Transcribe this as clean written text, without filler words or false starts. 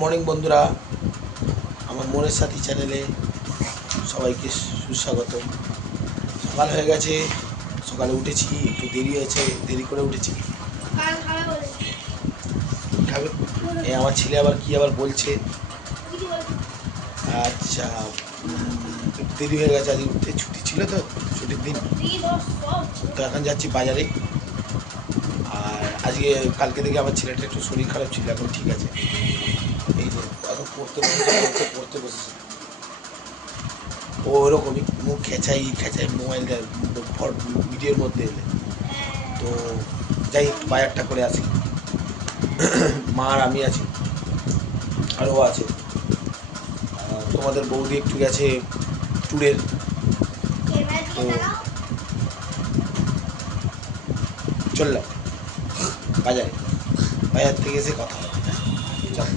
Morning বন্ধুরা, আমার মনের সাথী চ্যানেলে সবাইকে সুস্বাগত। সকাল হয়ে গেছে, সকালে উঠেছি, একটু দেরি হয়েছে, দেরি করে উঠেছি। খাবে আমার ছেলে আবার কি আবার বলছে। আচ্ছা, একটু দেরি হয়ে গেছে, আজকে উঠতে ছুটি ছিল তো, ছুটির দিন। তো এখন যাচ্ছি বাজারে। আর আজকে কালকে থেকে আমার ছেলেটা একটু শরীর খারাপ ছিল, এখন ঠিক আছে। এই যে এখন পড়তে বসেছে। ও ওরকমই মুখ খেঁচাই খেঁচাই মোবাইলটা ভিডিওর মধ্যে এলে। তো যাই একটু বাজারটা করে আসি। মা আর আমি আছি, আর ও আছে। তোমাদের বৌদি একটু গেছে ট্যুরের। তো চললাম বাজারে, বাজার থেকে এসে কথা হবে। চল।